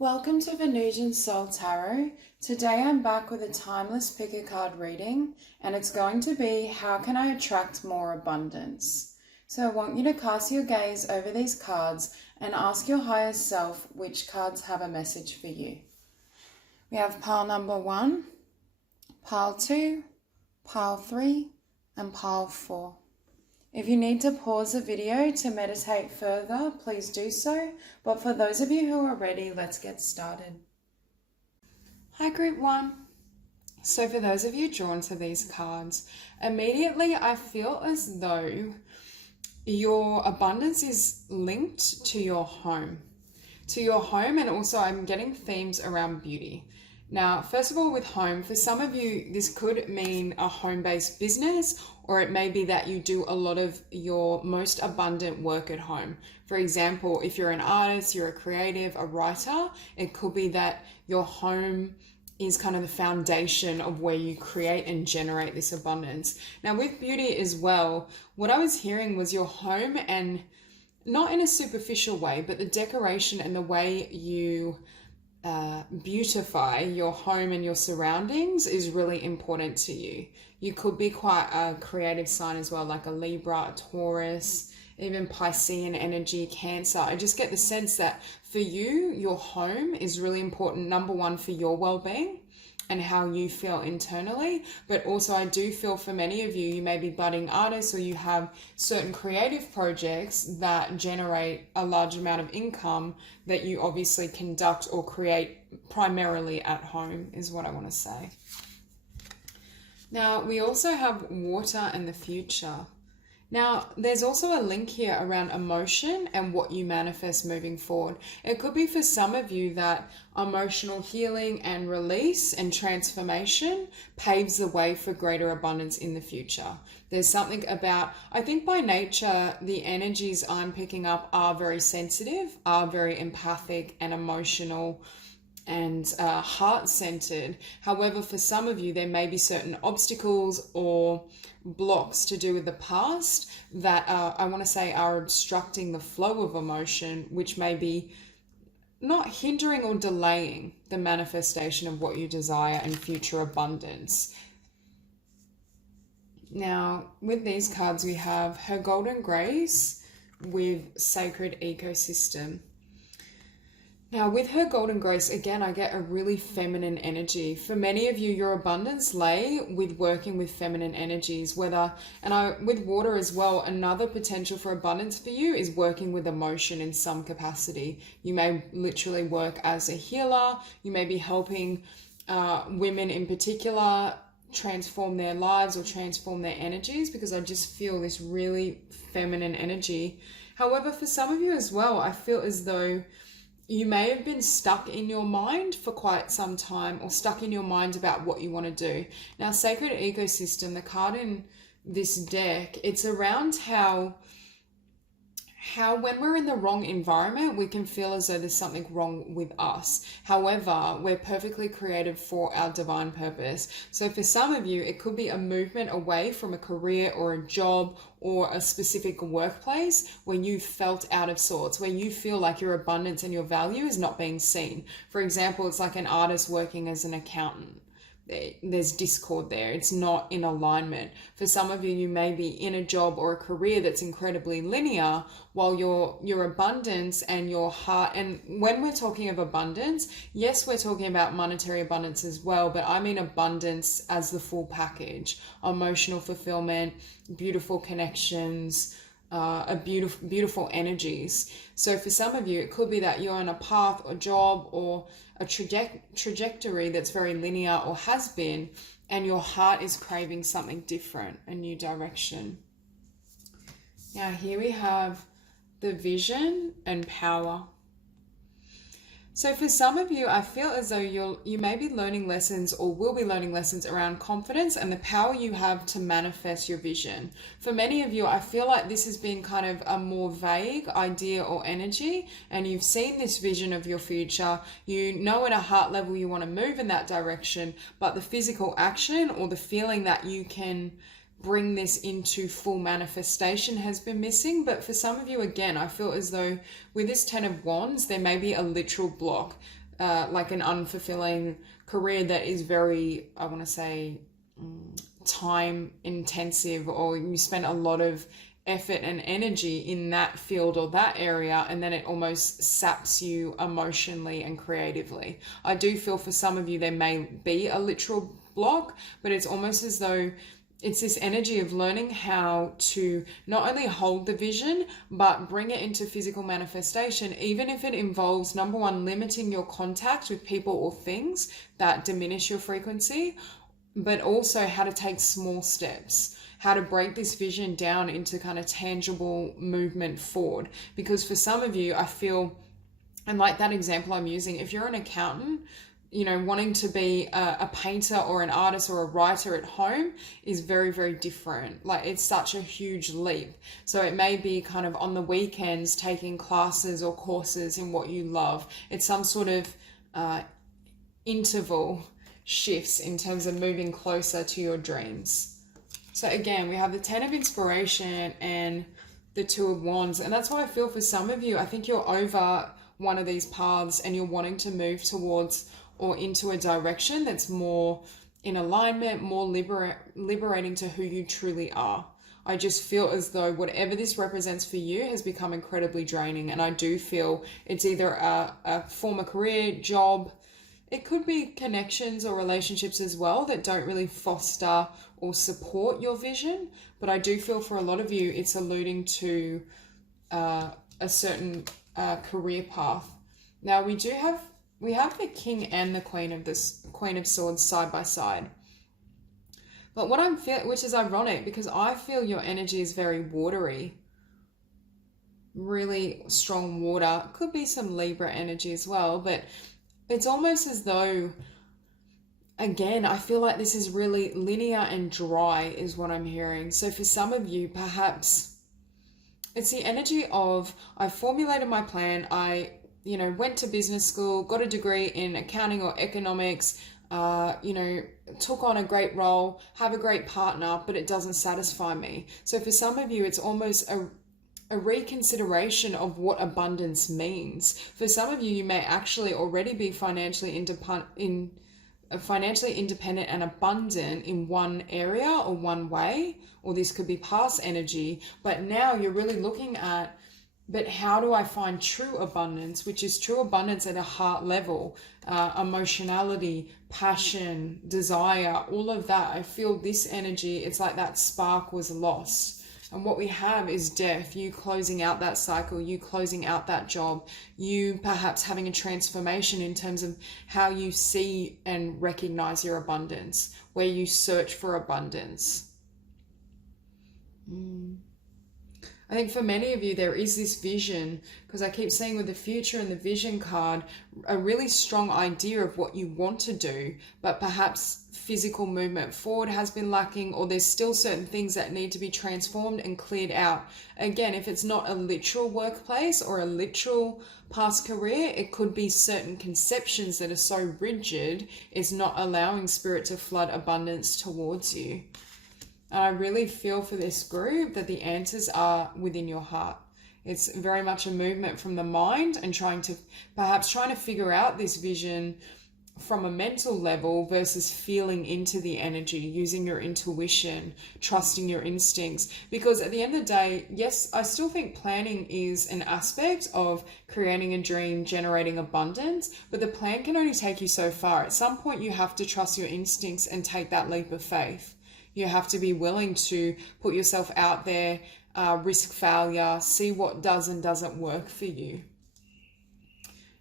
Welcome to Venusian Soul Tarot. Today I'm back with a timeless pick a card reading, and it's going to be how can I attract more abundance? So I want you to cast your gaze over these cards and ask your higher self which cards have a message for you. We have pile number 1, pile 2, pile 3, and pile 4. If you need to pause the video to meditate further, please do so. But for those of you who are ready, let's get started. Hi, Group 1. So for those of you drawn to these cards, immediately I feel as though your abundance is linked to your home. And also I'm getting themes around beauty. Now, first of all, with home, for some of you, this could mean a home-based business, or it may be that you do a lot of your most abundant work at home. For example, if you're an artist, you're a creative, a writer, it could be that your home is kind of the foundation of where you create and generate this abundance. Now, with beauty as well, what I was hearing was your home, and not in a superficial way, but the decoration and the way you beautify your home and your surroundings is really important to you. You could be quite a creative sign as well, like a Libra, a Taurus, even Piscean energy, Cancer. I just get the sense that for you, your home is really important, number one, for your well-being and how you feel internally. But also I do feel for many of you, you may be budding artists or you have certain creative projects that generate a large amount of income that you obviously conduct or create primarily at home, is what I want to say. Now, we also have water and the future. Now, there's also a link here around emotion and what you manifest moving forward. It could be for some of you that emotional healing and release and transformation paves the way for greater abundance in the future. There's something about, I think by nature, the energies I'm picking up are very sensitive, are very empathic and emotional and heart-centered. However, for some of you, there may be certain obstacles or blocks to do with the past that I want to say are obstructing the flow of emotion, which may be not hindering or delaying the manifestation of what you desire and future abundance. Now, with these cards, we have Her Golden Grace with Sacred Ecosystem. Now, with Her Golden Grace, again, I get a really feminine energy. For many of you, your abundance lay with working with feminine energies, with water as well, another potential for abundance for you is working with emotion in some capacity. You may literally work as a healer. You may be helping women in particular transform their lives or transform their energies, because I just feel this really feminine energy. However, for some of you as well, I feel as though you may have been stuck in your mind for quite some time, or stuck in your mind about what you want to do. Now, Sacred Ecosystem, the card in this deck, it's around how when we're in the wrong environment, we can feel as though there's something wrong with us. However, we're perfectly created for our divine purpose. So for some of you, it could be a movement away from a career or a job or a specific workplace where you felt out of sorts, where you feel like your abundance and your value is not being seen. For example, it's like an artist working as an accountant. There's discord there. It's not in alignment. For some of you, you may be in a job or a career that's incredibly linear, while your abundance and your heart, and when we're talking of abundance, yes, we're talking about monetary abundance as well, but I mean abundance as the full package. Emotional fulfillment, beautiful connections, beautiful energies. So for some of you, it could be that you're on a path or job or a trajectory that's very linear or has been, and your heart is craving something different, a new direction. Now here we have the vision and power. So for some of you, I feel as though you may be learning lessons or will be learning lessons around confidence and the power you have to manifest your vision. For many of you, I feel like this has been kind of a more vague idea or energy, and you've seen this vision of your future. You know at a heart level you want to move in that direction, but the physical action or the feeling that you can bring this into full manifestation has been missing. But for some of you, again, I feel as though with this 10 of Wands, there may be a literal block. like an unfulfilling career that is very, I want to say, time intensive, or you spend a lot of effort and energy in that field or that area, and then it almost saps you emotionally and creatively. I do feel for some of you there may be a literal block, but it's almost as though it's this energy of learning how to not only hold the vision, but bring it into physical manifestation, even if it involves, number one, limiting your contact with people or things that diminish your frequency, but also how to take small steps, how to break this vision down into kind of tangible movement forward. Because for some of you, I feel, and like that example I'm using, if you're an accountant, you know, wanting to be a painter or an artist or a writer at home is very, very different. Like, it's such a huge leap. So it may be kind of on the weekends taking classes or courses in what you love. It's some sort of interval shifts in terms of moving closer to your dreams. So again, we have the 10 of Inspiration and the 2 of Wands. And that's why I feel for some of you, I think you're over one of these paths and you're wanting to move towards or into a direction that's more in alignment, more liberating to who you truly are. I just feel as though whatever this represents for you has become incredibly draining. And I do feel it's either a former career, job, it could be connections or relationships as well that don't really foster or support your vision. But I do feel for a lot of you, it's alluding to a certain career path. Now we have the King and the Queen of Swords side by side. But what I'm feeling, which is ironic, because I feel your energy is very watery, really strong water. Could be some Libra energy as well, but it's almost as though, again, I feel like this is really linear and dry is what I'm hearing. So for some of you, perhaps it's the energy of, I formulated my plan, I went to business school, got a degree in accounting or economics, took on a great role, have a great partner, but it doesn't satisfy me. So for some of you, it's almost a reconsideration of what abundance means. For some of you, you may actually already be financially independent and abundant in one area or one way, or this could be past energy, but now you're really looking at, but how do I find true abundance, which is true abundance at a heart level, emotionality, passion, desire, all of that. I feel this energy, it's like that spark was lost. And what we have is death, you closing out that cycle, you closing out that job, you perhaps having a transformation in terms of how you see and recognize your abundance, where you search for abundance. I think for many of you, there is this vision, because I keep seeing with the future and the vision card, a really strong idea of what you want to do, but perhaps physical movement forward has been lacking, or there's still certain things that need to be transformed and cleared out. Again, if it's not a literal workplace or a literal past career, it could be certain conceptions that are so rigid, it's not allowing spirit to flood abundance towards you. And I really feel for this group that the answers are within your heart. It's very much a movement from the mind and trying to figure out this vision from a mental level versus feeling into the energy, using your intuition, trusting your instincts. Because at the end of the day, yes, I still think planning is an aspect of creating a dream, generating abundance, but the plan can only take you so far. At some point, you have to trust your instincts and take that leap of faith. You have to be willing to put yourself out there, risk failure, see what does and doesn't work for you.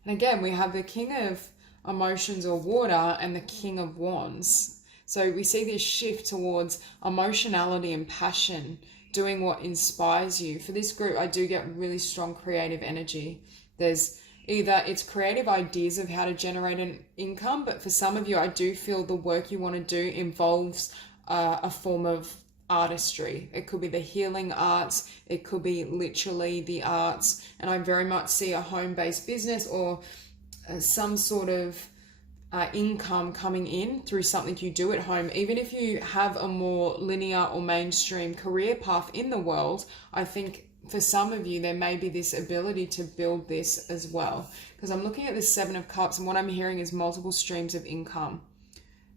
And again, we have the King of Emotions or Water and the King of Wands. So we see this shift towards emotionality and passion, doing what inspires you. For this group, I do get really strong creative energy. There's either it's creative ideas of how to generate an income, but for some of you, I do feel the work you want to do involves a form of artistry. It could be the healing arts, it could be literally the arts, and I very much see a home-based business or some sort of income coming in through something you do at home. Even if you have a more linear or mainstream career path in the world, I think for some of you, there may be this ability to build this as well. Because I'm looking at the Seven of Cups, and what I'm hearing is multiple streams of income,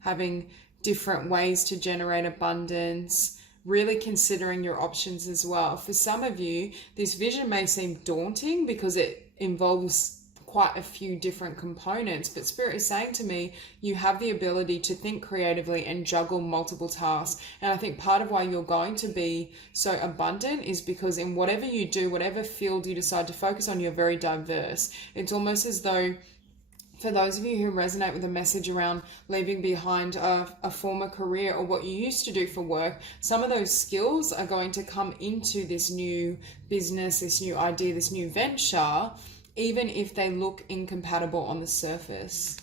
having different ways to generate abundance, really considering your options as well. For some of you, this vision may seem daunting because it involves quite a few different components, but Spirit is saying to me, you have the ability to think creatively and juggle multiple tasks. And I think part of why you're going to be so abundant is because in whatever you do, whatever field you decide to focus on, you're very diverse. It's almost as though, for those of you who resonate with the message around leaving behind a former career or what you used to do for work, some of those skills are going to come into this new business, this new idea, this new venture, even if they look incompatible on the surface.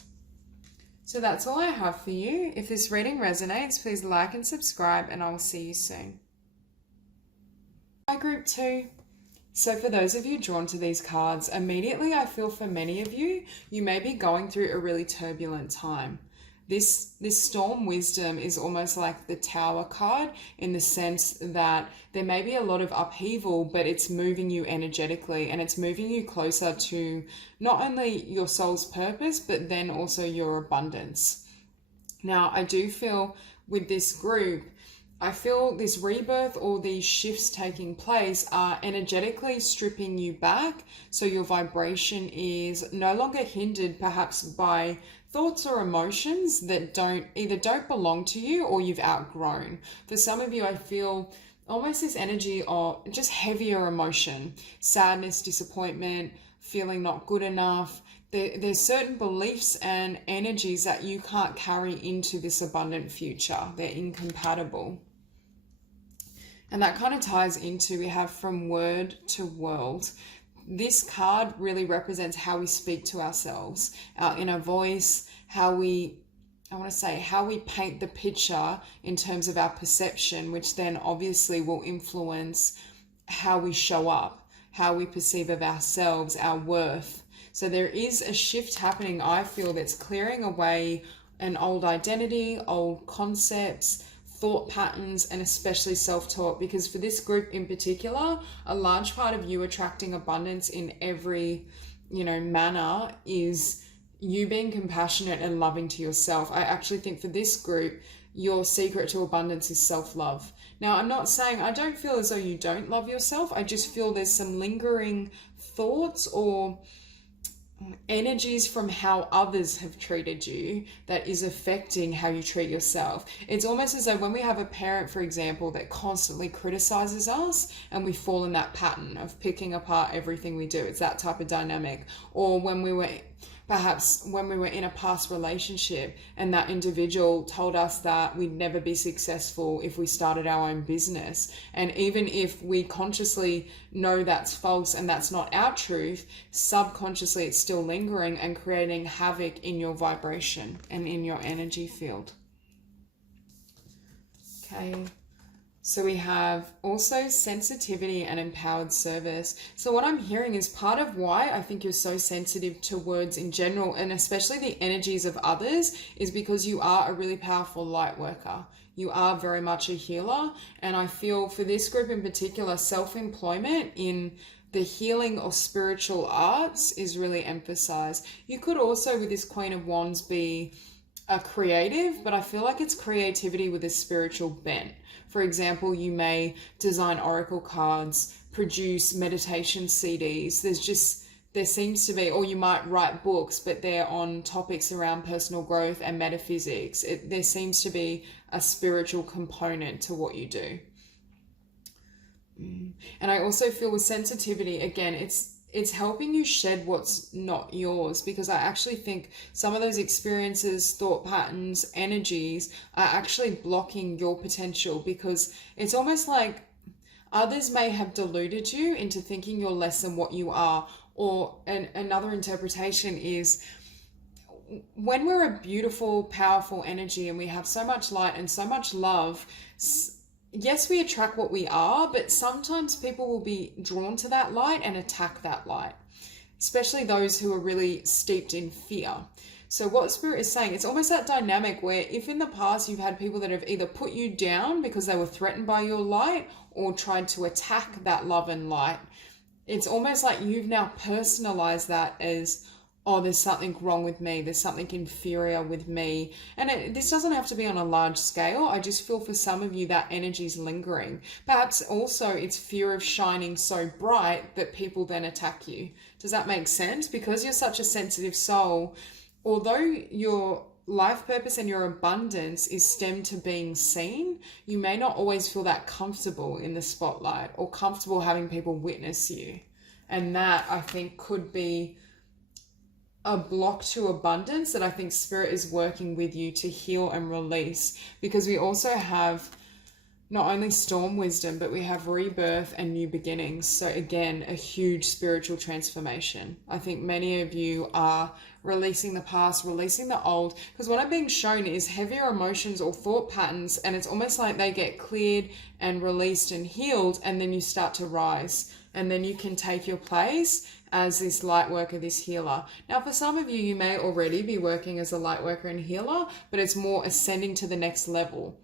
So that's all I have for you. If this reading resonates, please like and subscribe, and I will see you soon. Hi, Group 2. So for those of you drawn to these cards, immediately I feel for many of you, you may be going through a really turbulent time. This storm wisdom is almost like the Tower card, in the sense that there may be a lot of upheaval, but it's moving you energetically, and it's moving you closer to not only your soul's purpose, but then also your abundance. Now, I do feel with this group, I feel this rebirth or these shifts taking place are energetically stripping you back, so your vibration is no longer hindered perhaps by thoughts or emotions that don't belong to you or you've outgrown. For some of you, I feel almost this energy of just heavier emotion, sadness, disappointment, feeling not good enough. There's certain beliefs and energies that you can't carry into this abundant future. They're incompatible. And that kind of ties into, we have from word to world. This card really represents how we speak to ourselves, our inner voice, how we paint the picture in terms of our perception, which then obviously will influence how we show up, how we perceive of ourselves, our worth. So there is a shift happening, I feel, that's clearing away an old identity, old concepts, thought patterns, and especially self-talk, because for this group in particular, a large part of you attracting abundance in every manner is you being compassionate and loving to yourself. I actually think for this group, your secret to abundance is self-love. Now, I'm not saying, I don't feel as though you don't love yourself. I just feel there's some lingering thoughts or energies from how others have treated you that is affecting how you treat yourself. It's almost as though when we have a parent, for example, that constantly criticizes us, and we fall in that pattern of picking apart everything we do. It's that type of dynamic. Or when we were in a past relationship and that individual told us that we'd never be successful if we started our own business. And even if we consciously know that's false and that's not our truth, subconsciously it's still lingering and creating havoc in your vibration and in your energy field. Okay. So we have also sensitivity and empowered service. So what I'm hearing is part of why I think you're so sensitive to words in general, and especially the energies of others, is because you are a really powerful light worker. You are very much a healer. And I feel for this group in particular, self-employment in the healing or spiritual arts is really emphasized. You could also, with this Queen of Wands, be a creative, but I feel like it's creativity with a spiritual bent. For example, you may design oracle cards, produce meditation CDs. There seems to be, or you might write books, but they're on topics around personal growth and metaphysics. There seems to be a spiritual component to what you do. And I also feel with sensitivity, again, it's helping you shed what's not yours, because I actually think some of those experiences, thought patterns, energies are actually blocking your potential, because it's almost like others may have deluded you into thinking you're less than what you are. Or another interpretation is, when we're a beautiful, powerful energy and we have so much light and so much love, yes, we attract what we are, but sometimes people will be drawn to that light and attack that light. especially those who are really steeped in fear. So what Spirit is saying, it's almost that dynamic where if in the past you've had people that have either put you down because they were threatened by your light or tried to attack that love and light, it's almost like you've now personalized that as, oh, there's something wrong with me, there's something inferior with me. And this doesn't have to be on a large scale. I just feel for some of you that energy's lingering. Perhaps also it's fear of shining so bright that people then attack you. Does that make sense? Because you're such a sensitive soul, although your life purpose and your abundance is stemmed to being seen, you may not always feel that comfortable in the spotlight or comfortable having people witness you. And that, I think, could be a block to abundance that I think Spirit is working with you to heal and release. Because we also have not only storm wisdom, but we have rebirth and new beginnings. So again, a huge spiritual transformation. I think many of you are releasing the past, releasing the old, because what I'm being shown is heavier emotions or thought patterns, and it's almost like they get cleared and released and healed, and then you start to rise, and then you can take your place as this light worker, this healer. Now, for some of you, you may already be working as a light worker and healer, but it's more ascending to the next level.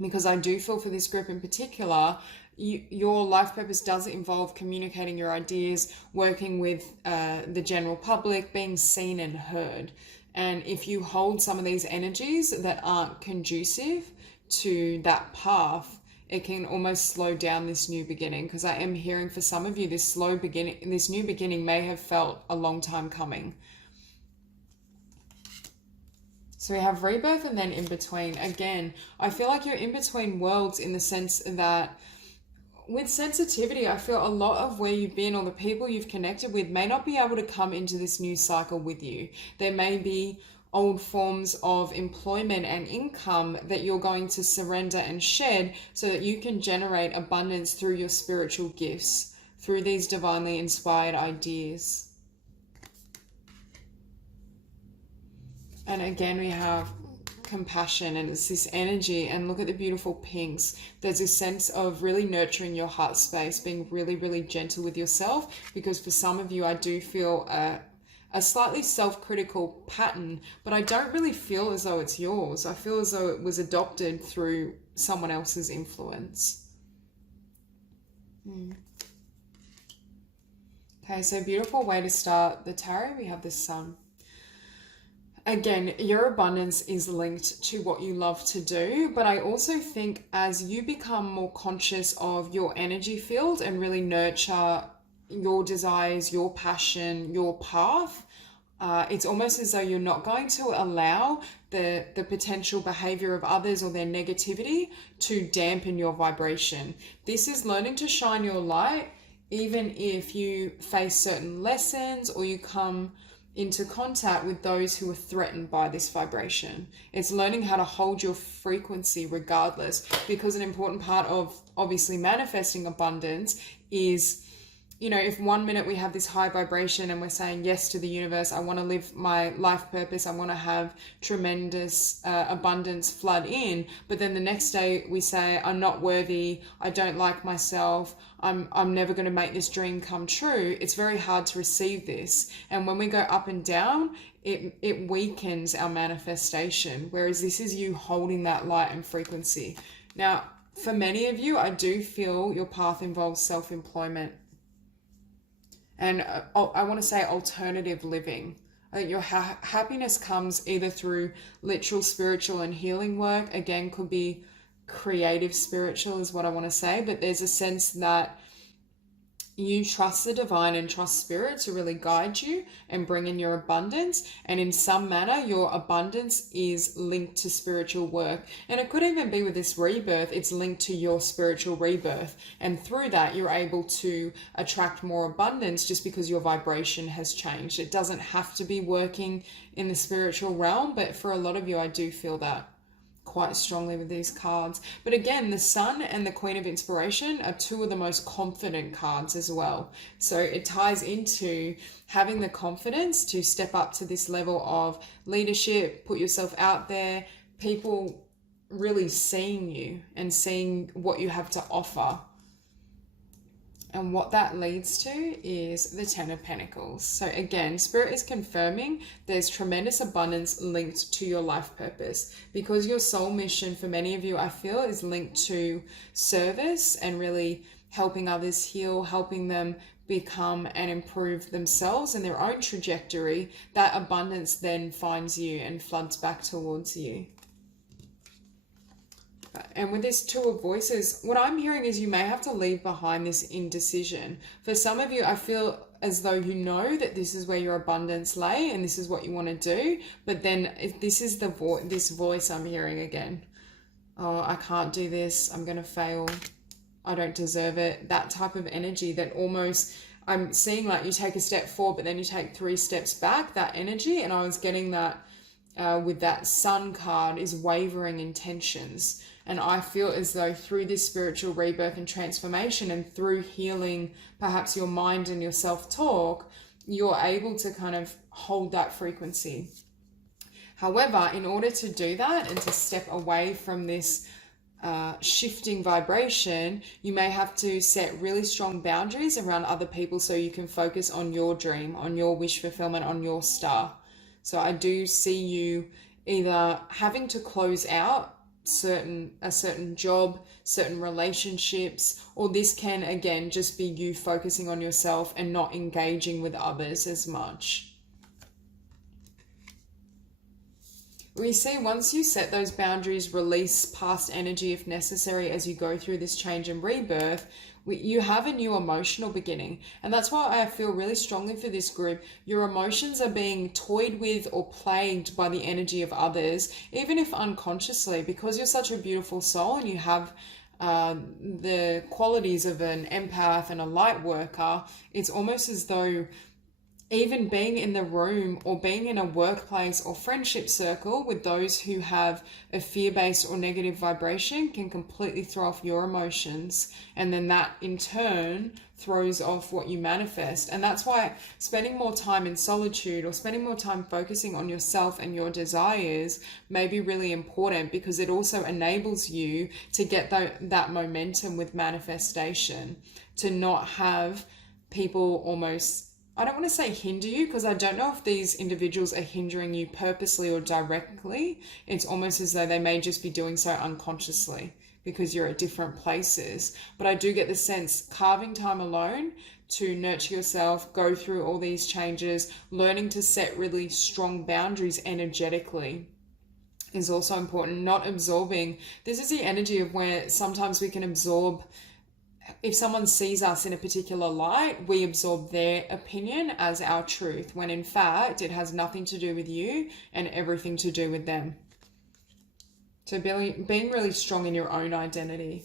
Because I do feel for this group in particular, your life purpose does involve communicating your ideas, working with the general public, being seen and heard. And if you hold some of these energies that aren't conducive to that path, it can almost slow down this new beginning. Because I am hearing for some of you, this new beginning may have felt a long time coming. So we have rebirth and then in between. Again, I feel like you're in between worlds in the sense that with sensitivity, I feel a lot of where you've been or the people you've connected with may not be able to come into this new cycle with you. There may be old forms of employment and income that you're going to surrender and shed so that you can generate abundance through your spiritual gifts, through these divinely inspired ideas. And again, we have compassion, and it's this energy, and look at the beautiful pinks. There's this sense of really nurturing your heart space, being really, really gentle with yourself, because for some of you, I do feel a slightly self-critical pattern, but I don't really feel as though it's yours. I feel as though it was adopted through someone else's influence. Okay, so beautiful way to start the tarot. We have the Sun. Again, your abundance is linked to what you love to do, but I also think as you become more conscious of your energy field and really nurture your desires, your passion, your path, it's almost as though you're not going to allow the potential behavior of others or their negativity to dampen your vibration. This is learning to shine your light, even if you face certain lessons or you come into contact with those who are threatened by this vibration. It's learning how to hold your frequency regardless, because an important part of obviously manifesting abundance is, you know, if 1 minute we have this high vibration and we're saying yes to the universe, I want to live my life purpose, I want to have tremendous abundance flood in, but then the next day we say, I'm not worthy, I don't like myself, I'm never going to make this dream come true. It's very hard to receive this. And when we go up and down, it weakens our manifestation, whereas this is you holding that light and frequency. Now, for many of you, I do feel your path involves self-employment. And I want to say alternative living. I think your happiness comes either through literal spiritual and healing work. Again, could be creative spiritual is what I want to say. But there's a sense that you trust the divine and trust spirit to really guide you and bring in your abundance. And in some manner, your abundance is linked to spiritual work. And it could even be with this rebirth, it's linked to your spiritual rebirth. And through that, you're able to attract more abundance just because your vibration has changed. It doesn't have to be working in the spiritual realm, but for a lot of you, I do feel that quite strongly with these cards. But again, the Sun and the Queen of Inspiration are two of the most confident cards as well. So it ties into having the confidence to step up to this level of leadership, put yourself out there, people really seeing you and seeing what you have to offer. And what that leads to is the Ten of Pentacles. So again, Spirit is confirming there's tremendous abundance linked to your life purpose, because your soul mission for many of you, I feel, is linked to service and really helping others heal, helping them become and improve themselves and their own trajectory. That abundance then finds you and floods back towards you. And with this Two of Voices, what I'm hearing is you may have to leave behind this indecision. For some of you, I feel as though you know that this is where your abundance lay and this is what you want to do. But then if this is this voice I'm hearing again. Oh, I can't do this. I'm going to fail. I don't deserve it. That type of energy that almost I'm seeing, like you take a step forward, but then you take 3 steps back, that energy. And I was getting that with that Sun card is wavering intentions. And I feel as though through this spiritual rebirth and transformation and through healing perhaps your mind and your self-talk, you're able to kind of hold that frequency. However, in order to do that and to step away from this shifting vibration, you may have to set really strong boundaries around other people so you can focus on your dream, on your wish fulfillment, on your star. So I do see you either having to close out a certain job, certain relationships, or this can again just be you focusing on yourself and not engaging with others as much. We see once you set those boundaries, release past energy if necessary as you go through this change and rebirth, you have a new emotional beginning. And that's why I feel really strongly for this group. Your emotions are being toyed with or plagued by the energy of others, even if unconsciously, because you're such a beautiful soul and you have the qualities of an empath and a light worker. It's almost as though even being in the room or being in a workplace or friendship circle with those who have a fear-based or negative vibration can completely throw off your emotions. And then that in turn throws off what you manifest. And that's why spending more time in solitude or spending more time focusing on yourself and your desires may be really important, because it also enables you to get that momentum with manifestation, to not have people almost, I don't want to say hinder you, because I don't know if these individuals are hindering you purposely or directly. It's almost as though they may just be doing so unconsciously because you're at different places. But I do get the sense carving time alone to nurture yourself, go through all these changes, learning to set really strong boundaries energetically is also important. Not absorbing. This is the energy of where sometimes we can absorb. If someone sees us in a particular light, we absorb their opinion as our truth, when in fact it has nothing to do with you and everything to do with them. So being really strong in your own identity.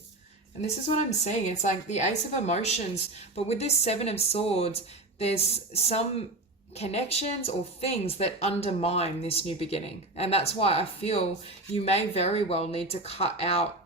And this is what I'm seeing. It's like the Ace of Emotions, but with this Seven of Swords, there's some connections or things that undermine this new beginning. And that's why I feel you may very well need to cut out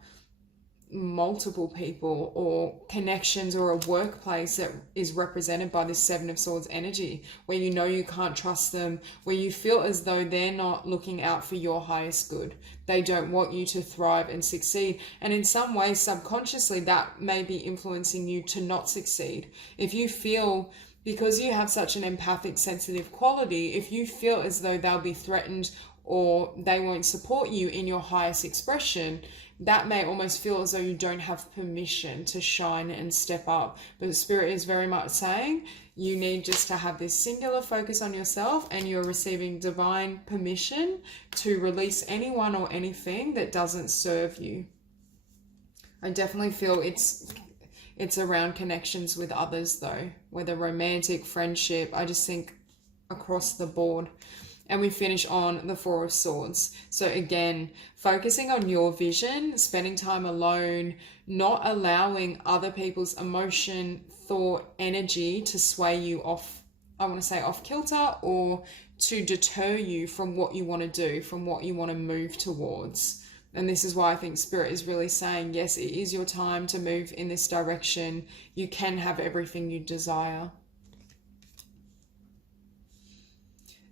multiple people or connections or a workplace that is represented by this Seven of Swords energy, where you know you can't trust them, where you feel as though they're not looking out for your highest good. They don't want you to thrive and succeed. And in some ways, subconsciously, that may be influencing you to not succeed. If you feel, because you have such an empathic, sensitive quality, if you feel as though they'll be threatened or they won't support you in your highest expression, that may almost feel as though you don't have permission to shine and step up. But the Spirit is very much saying you need just to have this singular focus on yourself, and you're receiving divine permission to release anyone or anything that doesn't serve you. I definitely feel it's around connections with others though, whether romantic, friendship, I just think across the board. And we finish on the Four of Swords. So again, focusing on your vision, spending time alone, not allowing other people's emotion, thought, energy to sway you off, I want to say off kilter, or to deter you from what you want to do, from what you want to move towards. And this is why I think Spirit is really saying, yes, it is your time to move in this direction. You can have everything you desire.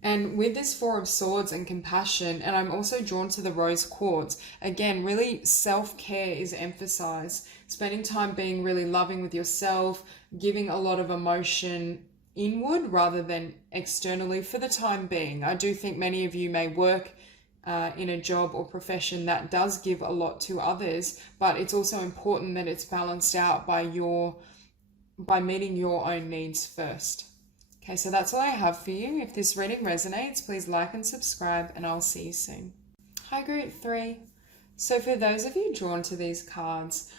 And with this Four of Swords and compassion, and I'm also drawn to the rose quartz, again, really self-care is emphasized. Spending time being really loving with yourself, giving a lot of emotion inward rather than externally for the time being. I do think many of you may work in a job or profession that does give a lot to others, but it's also important that it's balanced out by meeting your own needs first. Okay, so that's all I have for you. If this reading resonates, please like and subscribe, and I'll see you soon. Hi, Group 3. So for those of you drawn to these cards,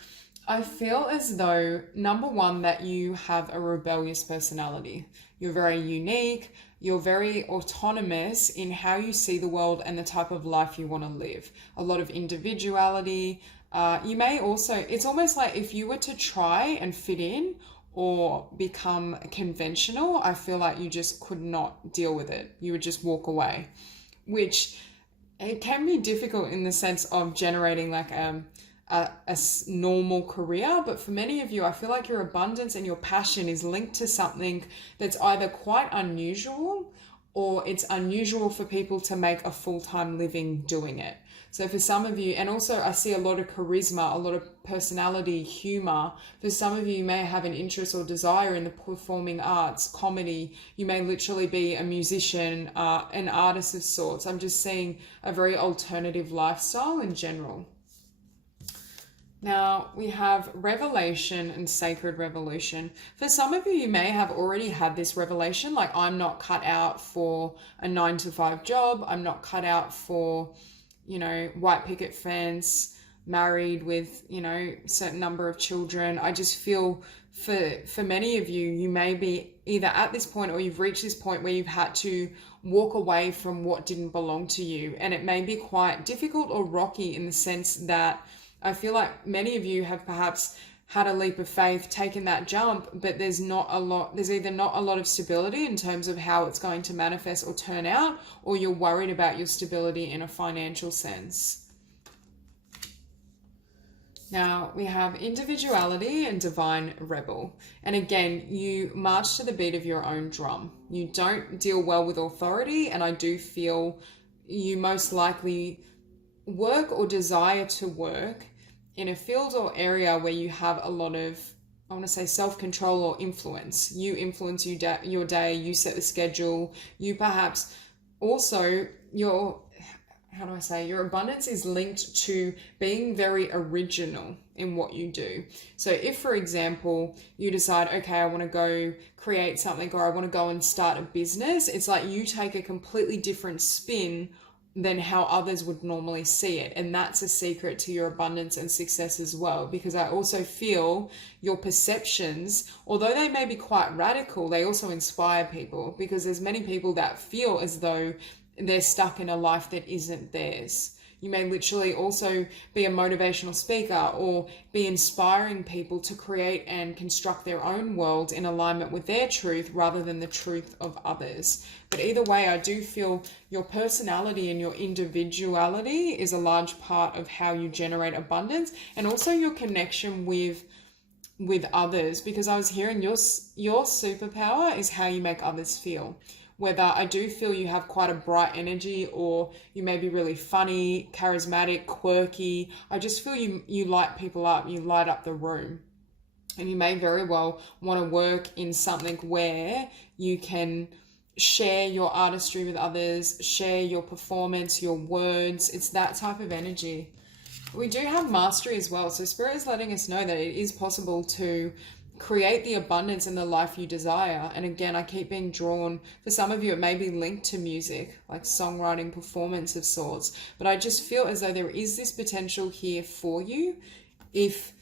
I feel as though, number one, that you have a rebellious personality. You're very unique. You're very autonomous in how you see the world and the type of life you want to live. A lot of individuality. You may also, it's almost like if you were to try and fit in or become conventional, I feel like you just could not deal with it. You would just walk away, which it can be difficult in the sense of generating like a normal career. But for many of you, I feel like your abundance and your passion is linked to something that's either quite unusual or it's unusual for people to make a full-time living doing it. So for some of you, and also I see a lot of charisma, a lot of personality, humor. For some of you, you may have an interest or desire in the performing arts, comedy. You may literally be a musician, an artist of sorts. I'm just seeing a very alternative lifestyle in general. Now we have revelation and sacred revolution. For some of you, you may have already had this revelation, like I'm not cut out for a 9-to-5 job. I'm not cut out for, white picket fence, married with, certain number of children. I just feel for many of you, you may be either at this point or you've reached this point where you've had to walk away from what didn't belong to you. And it may be quite difficult or rocky in the sense that I feel like many of you have perhaps had a leap of faith, taken that jump, but there's either not a lot of stability in terms of how it's going to manifest or turn out, or you're worried about your stability in a financial sense. Now we have individuality and divine rebel. And again, you march to the beat of your own drum. You don't deal well with authority, and I do feel you most likely work or desire to work in a field or area where you have a lot of, I want to say, self-control or influence. You influence your day, you set the schedule, you perhaps also, your abundance is linked to being very original in what you do. So if, for example, you decide, okay, I want to go create something, or I want to go and start a business, it's like you take a completely different spin than how others would normally see it. And that's a secret to your abundance and success as well, because I also feel your perceptions, although they may be quite radical, they also inspire people, because there's many people that feel as though they're stuck in a life that isn't theirs. You may literally also be a motivational speaker or be inspiring people to create and construct their own world in alignment with their truth rather than the truth of others. But either way, I do feel your personality and your individuality is a large part of how you generate abundance, and also your connection with others, because I was hearing your superpower is how you make others feel. Whether I do feel you have quite a bright energy, or you may be really funny, charismatic, quirky. I just feel you light people up, you light up the room. And you may very well want to work in something where you can share your artistry with others, share your performance, your words. It's that type of energy. We do have mastery as well. So Spirit is letting us know that it is possible to create the abundance and the life you desire. And again, I keep being drawn, for some of you it may be linked to music, like songwriting, performance of sorts, but I just feel as though there is this potential here for you if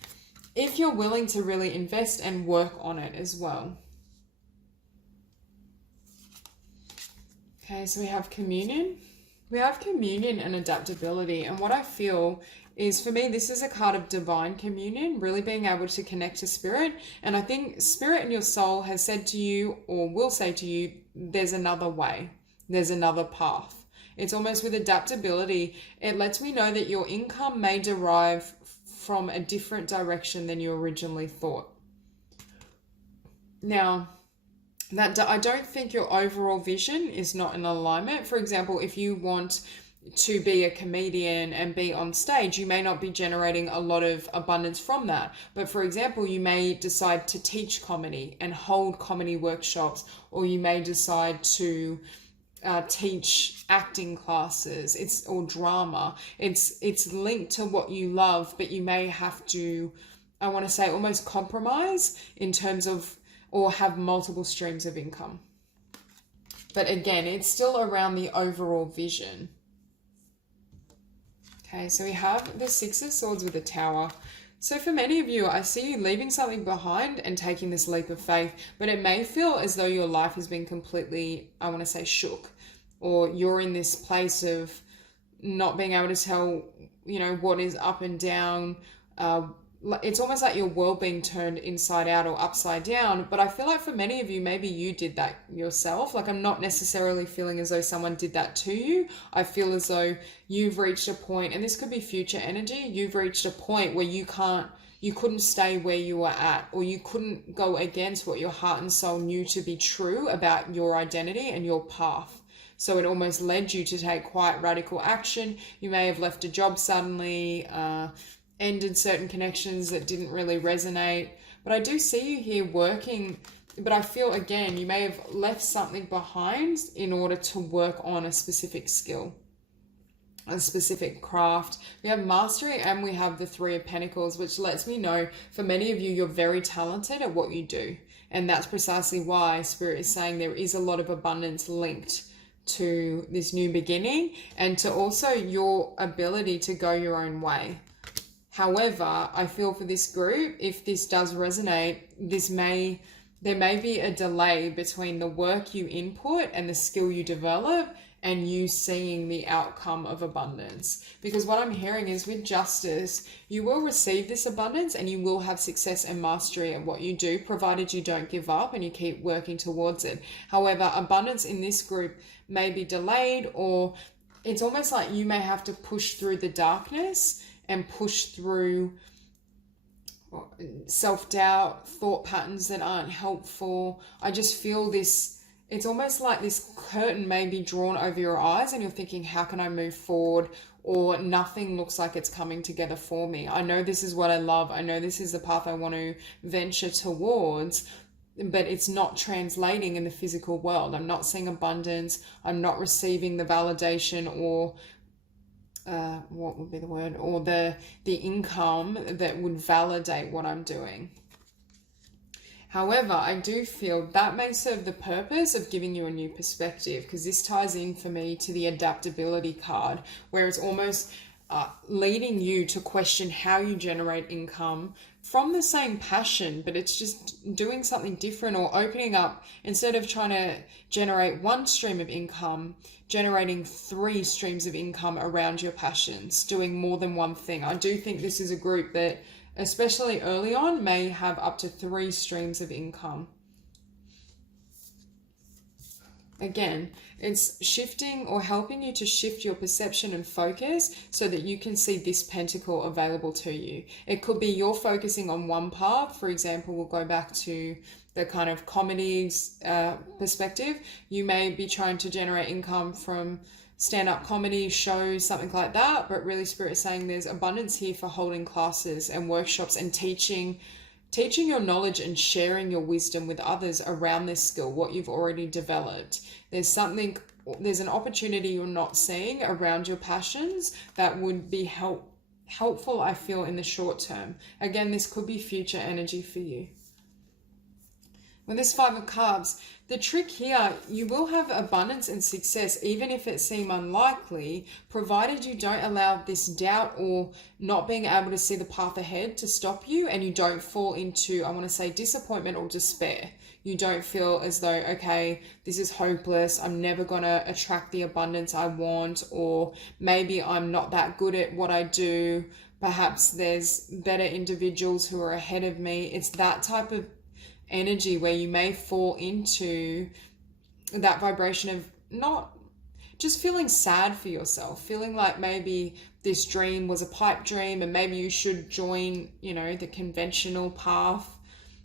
you're willing to really invest and work on it as well. Okay, so we have communion. We have communion and adaptability, and what I feel is, for me, this is a card of divine communion, really being able to connect to Spirit. And I think Spirit and your soul has said to you, or will say to you, there's another way, there's another path. It's almost with adaptability, it lets me know that your income may derive from a different direction than you originally thought. Now, that I don't think your overall vision is not in alignment. For example, if you want to be a comedian and be on stage, you may not be generating a lot of abundance from that. But for example, you may decide to teach comedy and hold comedy workshops, or you may decide to teach acting classes, or drama. It's linked to what you love, but you may have to, I want to say, almost compromise in terms of, or have multiple streams of income. But again, it's still around the overall vision. Okay, so we have the Six of Swords with the Tower. So for many of you, I see you leaving something behind and taking this leap of faith, but it may feel as though your life has been completely, I want to say, shook, or you're in this place of not being able to tell, what is up and down. It's almost like your world being turned inside out or upside down. But I feel like for many of you, maybe you did that yourself. Like, I'm not necessarily feeling as though someone did that to you. I feel as though you've reached a point, and this could be future energy, you've reached a point where you couldn't stay where you were at, or you couldn't go against what your heart and soul knew to be true about your identity and your path. So it almost led you to take quite radical action. You may have left a job suddenly, ended certain connections that didn't really resonate. But I do see you here working, but I feel, again, you may have left something behind in order to work on a specific skill, a specific craft. We have mastery, and we have the Three of Pentacles, which lets me know for many of you, you're very talented at what you do. And that's precisely why Spirit is saying there is a lot of abundance linked to this new beginning, and to also your ability to go your own way. However, I feel for this group, if this does resonate, there may be a delay between the work you input and the skill you develop and you seeing the outcome of abundance. Because what I'm hearing is, with justice, you will receive this abundance and you will have success and mastery at what you do, provided you don't give up and you keep working towards it. However, abundance in this group may be delayed, or it's almost like you may have to push through the darkness and push through self-doubt, thought patterns that aren't helpful. I just feel this, it's almost like this curtain may be drawn over your eyes and you're thinking, how can I move forward? Or nothing looks like it's coming together for me. I know this is what I love. I know this is the path I want to venture towards, but it's not translating in the physical world. I'm not seeing abundance. I'm not receiving the validation, or what would be the word, or the income that would validate what I'm doing. However, I do feel that may serve the purpose of giving you a new perspective, because this ties in for me to the adaptability card, where it's almost leading you to question how you generate income from the same passion, but it's just doing something different, or opening up, instead of trying to generate one stream of income, generating 3 streams of income around your passions, doing more than one thing. I do think this is a group that, especially early on, may have up to 3 streams of income. Again, it's shifting or helping you to shift your perception and focus so that you can see this pentacle available to you. It could be you're focusing on one path. For example, we'll go back to the kind of comedies perspective. You may be trying to generate income from stand-up comedy shows, something like that, but really Spirit is saying there's abundance here for holding classes and workshops and teaching your knowledge and sharing your wisdom with others around this skill, what you've already developed. There's an opportunity you're not seeing around your passions that would be helpful, I feel, in the short term. Again, this could be future energy for you. With this 5 of Cups, the trick here, you will have abundance and success, even if it seems unlikely, provided you don't allow this doubt or not being able to see the path ahead to stop you, and you don't fall into, I want to say, disappointment or despair. You don't feel as though, okay, this is hopeless, I'm never going to attract the abundance I want, or maybe I'm not that good at what I do, perhaps there's better individuals who are ahead of me. It's that type of energy where you may fall into that vibration of not just feeling sad for yourself, feeling like maybe this dream was a pipe dream and maybe you should join, the conventional path.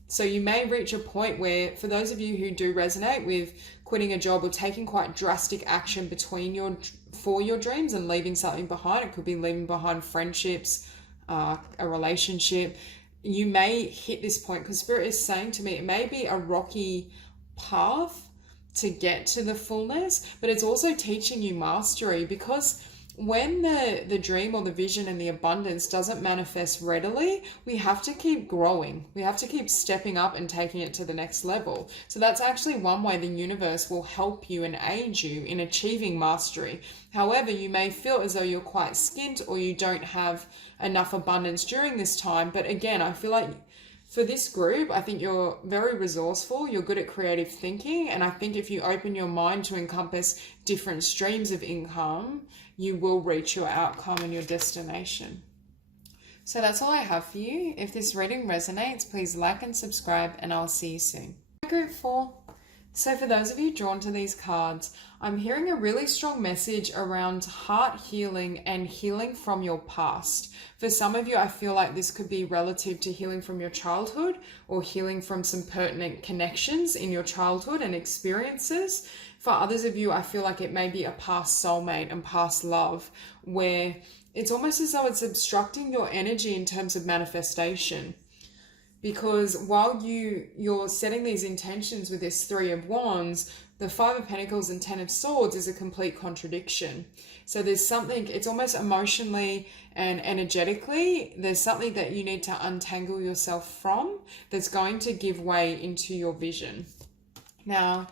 So you may reach a point where, for those of you who do resonate with quitting a job or taking quite drastic action for your dreams and leaving something behind, it could be leaving behind friendships, a relationship, you may hit this point, because Spirit is saying to me it may be a rocky path to get to the fullness, but it's also teaching you mastery, because when the dream or the vision and the abundance doesn't manifest readily, we have to keep growing. We have to keep stepping up and taking it to the next level. So that's actually one way the universe will help you and aid you in achieving mastery. However, you may feel as though you're quite skint or you don't have enough abundance during this time. But again, I feel like for this group, I think you're very resourceful, you're good at creative thinking, and I think if you open your mind to encompass different streams of income, you will reach your outcome and your destination. So that's all I have for you. If this reading resonates, please like and subscribe, and I'll see you soon. Group 4. So for those of you drawn to these cards, I'm hearing a really strong message around heart healing and healing from your past. For some of you, I feel like this could be relative to healing from your childhood or healing from some pertinent connections in your childhood and experiences. For others of you, I feel like it may be a past soulmate and past love, where it's almost as though it's obstructing your energy in terms of manifestation. Because while you're setting these intentions with this Three of Wands, the Five of Pentacles and Ten of Swords is a complete contradiction. So there's something, it's almost emotionally and energetically, there's something that you need to untangle yourself from that's going to give way into your vision. Now,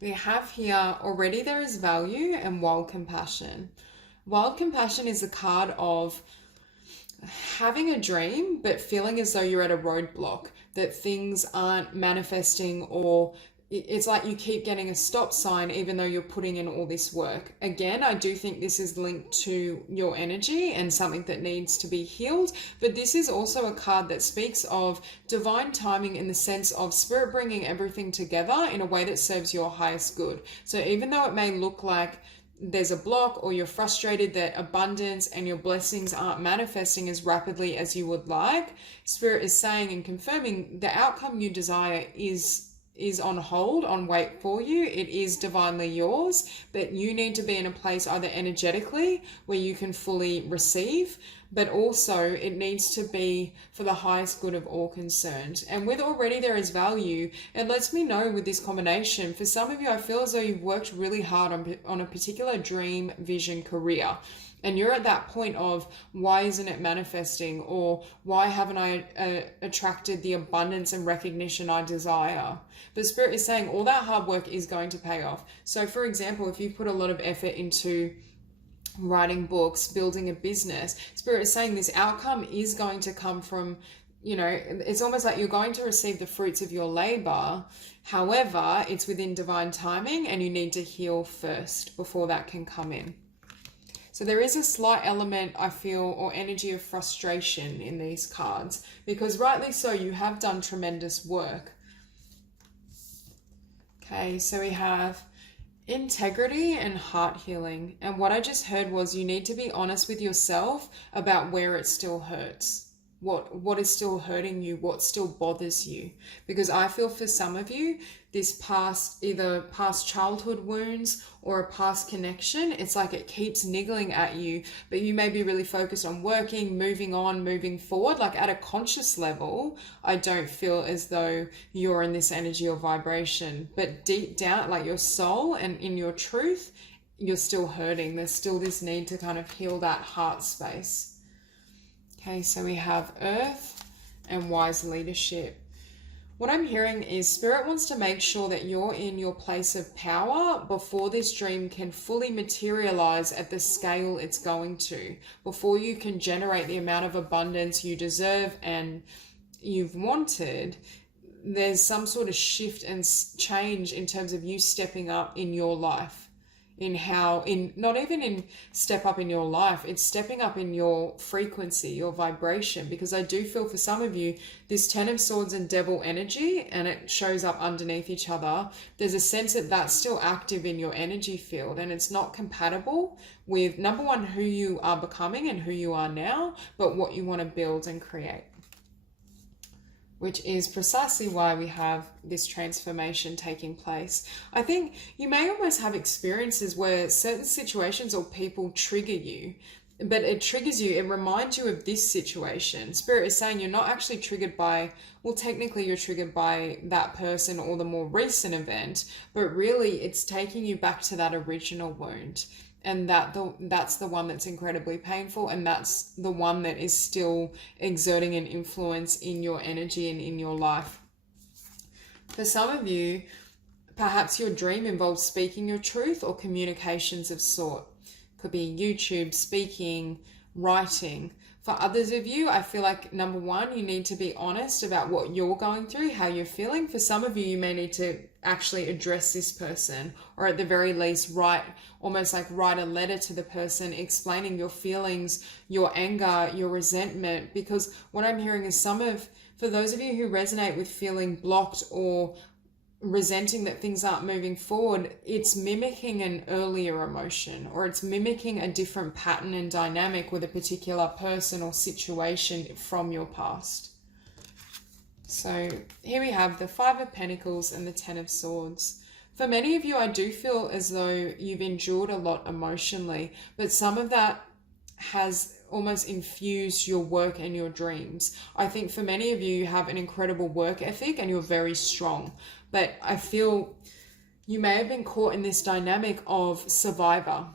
we have here, already there is value and wild compassion. Wild compassion is a card of having a dream but feeling as though you're at a roadblock, that things aren't manifesting, or it's like you keep getting a stop sign even though you're putting in all this work. Again, I do think this is linked to your energy and something that needs to be healed, but this is also a card that speaks of divine timing in the sense of Spirit bringing everything together in a way that serves your highest good. So even though it may look like there's a block or you're frustrated that abundance and your blessings aren't manifesting as rapidly as you would like, Spirit is saying and confirming the outcome you desire is on hold, on wait for you. It is divinely yours, but you need to be in a place either energetically where you can fully receive, but also it needs to be for the highest good of all concerned. And with already there is value, it lets me know with this combination, for some of you, I feel as though you've worked really hard on a particular dream, vision, career. And you're at that point of, why isn't it manifesting? Or why haven't I attracted the abundance and recognition I desire? But Spirit is saying all that hard work is going to pay off. So for example, if you put a lot of effort into writing books, building a business, Spirit is saying this outcome is going to come from, it's almost like you're going to receive the fruits of your labor. However, it's within divine timing and you need to heal first before that can come in. So there is a slight element, I feel, or energy of frustration in these cards, because rightly so, you have done tremendous work. Okay, so we have integrity and heart healing. And what I just heard was you need to be honest with yourself about where it still hurts. What is still hurting you, what still bothers you. Because I feel for some of you, this either past childhood wounds or a past connection, it's like it keeps niggling at you, but you may be really focused on working, moving on, moving forward. Like at a conscious level, I don't feel as though you're in this energy or vibration, but deep down, like your soul and in your truth, you're still hurting. There's still this need to kind of heal that heart space. Okay, so we have Earth and Wise Leadership. What I'm hearing is Spirit wants to make sure that you're in your place of power before this dream can fully materialize at the scale it's going to, before you can generate the amount of abundance you deserve and you've wanted. There's some sort of shift and change in terms of you stepping up in your life. Not even in step up in your life, it's stepping up in your frequency, your vibration, because I do feel for some of you, this Ten of Swords and Devil energy, and it shows up underneath each other, there's a sense that that's still active in your energy field, and it's not compatible with, number one, who you are becoming and who you are now, but what you want to build and create. which is precisely why we have this transformation taking place. I think you may almost have experiences where certain situations or people trigger you, but it triggers you, it reminds you of this situation. Spirit is saying you're not actually triggered by, well, technically you're triggered by that person or the more recent event, but really it's taking you back to that original wound. And that's the one that's incredibly painful, and that's the one that is still exerting an influence in your energy and in your life. For some of you, perhaps your dream involves speaking your truth or communications of sort. Could be YouTube, speaking, writing. For others of you, I feel like number one, you need to be honest about what you're going through, how you're feeling. For some of you, you may need to actually address this person, or at the very least write a letter to the person explaining your feelings, your anger, your resentment. Because what I'm hearing is for those of you who resonate with feeling blocked or resenting that things aren't moving forward, it's mimicking an earlier emotion, or it's mimicking a different pattern and dynamic with a particular person or situation from your past. So here we have the Five of Pentacles and the Ten of Swords. For many of you, I do feel as though you've endured a lot emotionally, but some of that has almost infused your work and your dreams. I think for many of you, you have an incredible work ethic and you're very strong. But I feel you may have been caught in this dynamic of survivor.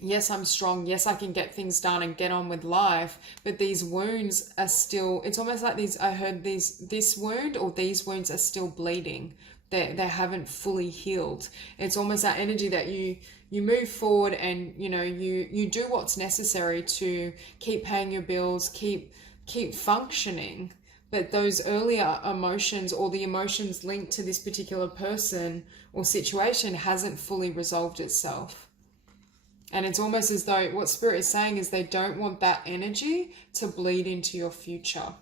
Yes, I'm strong. Yes, I can get things done and get on with life. But these wounds are still, it's almost like this wound or these wounds are still bleeding. They haven't fully healed. It's almost that energy that you move forward and, you do what's necessary to keep paying your bills, keep functioning. But those earlier emotions or the emotions linked to this particular person or situation hasn't fully resolved itself. And it's almost as though what Spirit is saying is they don't want that energy to bleed into your future.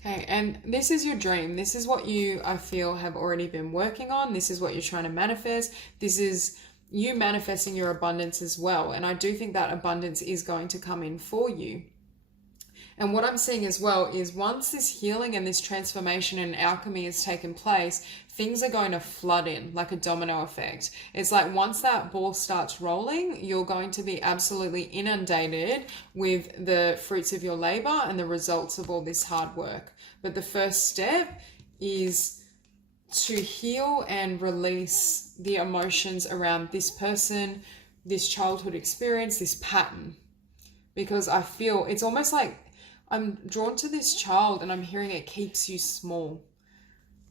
Okay, and this is your dream. This is what you, I feel, have already been working on. This is what you're trying to manifest. This is you manifesting your abundance as well. And I do think that abundance is going to come in for you. And what I'm seeing as well is once this healing and this transformation and alchemy has taken place, things are going to flood in like a domino effect. It's like once that ball starts rolling, you're going to be absolutely inundated with the fruits of your labor and the results of all this hard work. But the first step is to heal and release the emotions around this person, this childhood experience, this pattern. Because I feel it's almost like I'm drawn to this child and I'm hearing it keeps you small.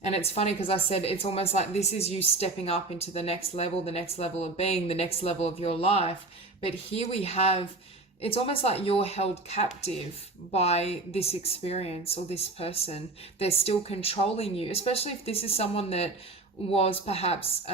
And it's funny because I said it's almost like this is you stepping up into the next level of being, the next level of your life. But here we have, it's almost like you're held captive by this experience or this person. They're still controlling you, especially if this is someone that was perhaps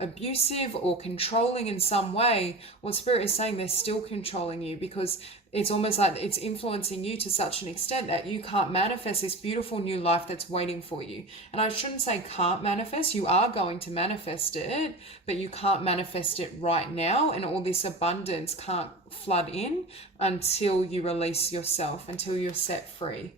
abusive or controlling in some way. What Spirit is saying, they're still controlling you because it's almost like it's influencing you to such an extent that you can't manifest this beautiful new life that's waiting for you. And I shouldn't say can't manifest. You are going to manifest it, but you can't manifest it right now. And all this abundance can't flood in until you release yourself, until you're set free.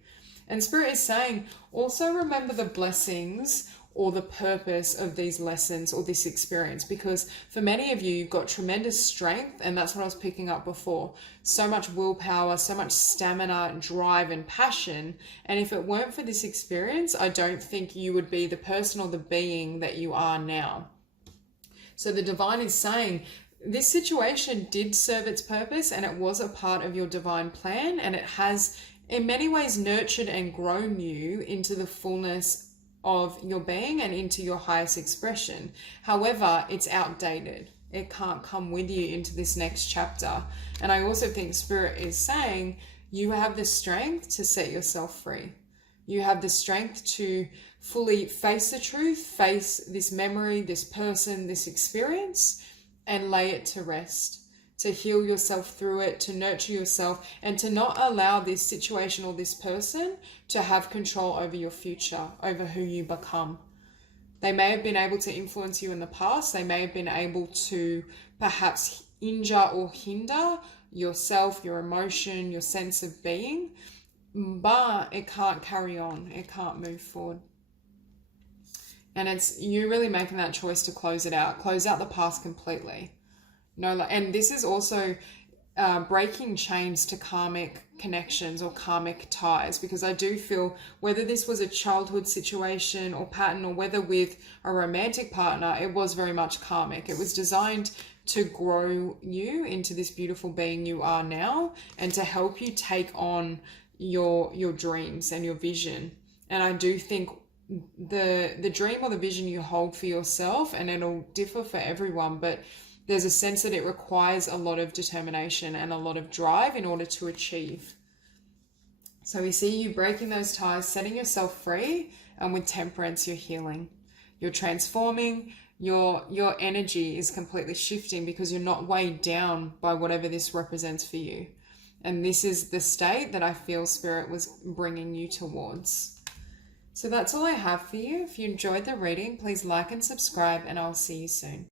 And Spirit is saying, also remember the blessings or the purpose of these lessons or this experience, because for many of you, you've got tremendous strength, and that's what I was picking up before. So much willpower, so much stamina, drive, and passion. And if it weren't for this experience, I don't think you would be the person or the being that you are now. So the divine is saying, this situation did serve its purpose and it was a part of your divine plan, and it has in many ways nurtured and grown you into the fullness of your being and into your highest expression. However, it's outdated. It can't come with you into this next chapter. And I also think Spirit is saying you have the strength to set yourself free. You have the strength to fully face the truth, face this memory, this person, this experience, and lay it to rest. To heal yourself through it, to nurture yourself, and to not allow this situation or this person to have control over your future, over who you become. They may have been able to influence you in the past. They may have been able to perhaps injure or hinder yourself, your emotion, your sense of being. but it can't carry on. It can't move forward. And it's you really making that choice to close it out. Close out the past completely. No, and this is also breaking chains to karmic connections or karmic ties, because I do feel whether this was a childhood situation or pattern, or whether with a romantic partner, it was very much karmic. It was designed to grow you into this beautiful being you are now, and to help you take on your dreams and your vision. And I do think the dream or the vision you hold for yourself, and it'll differ for everyone, but there's a sense that it requires a lot of determination and a lot of drive in order to achieve. So we see you breaking those ties, setting yourself free, and with temperance, you're healing. You're transforming. Your energy is completely shifting because you're not weighed down by whatever this represents for you. And this is the state that I feel Spirit was bringing you towards. So that's all I have for you. If you enjoyed the reading, please like and subscribe, and I'll see you soon.